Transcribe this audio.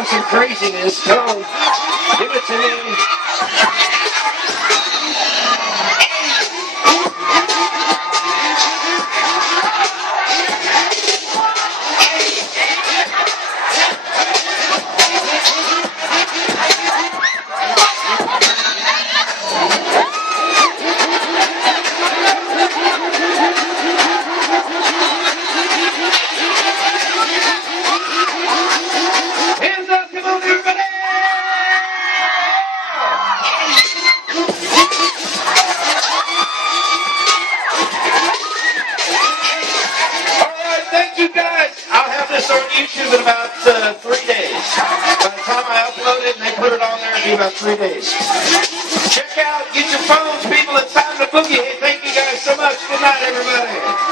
want some craziness, go. Give it to me. On YouTube in about 3 days. By the time I upload it and they put it on there, it'll be about 3 days. Check out, get your phones, people. It's time to boogie. Hey, thank you guys so much. Good night, everybody.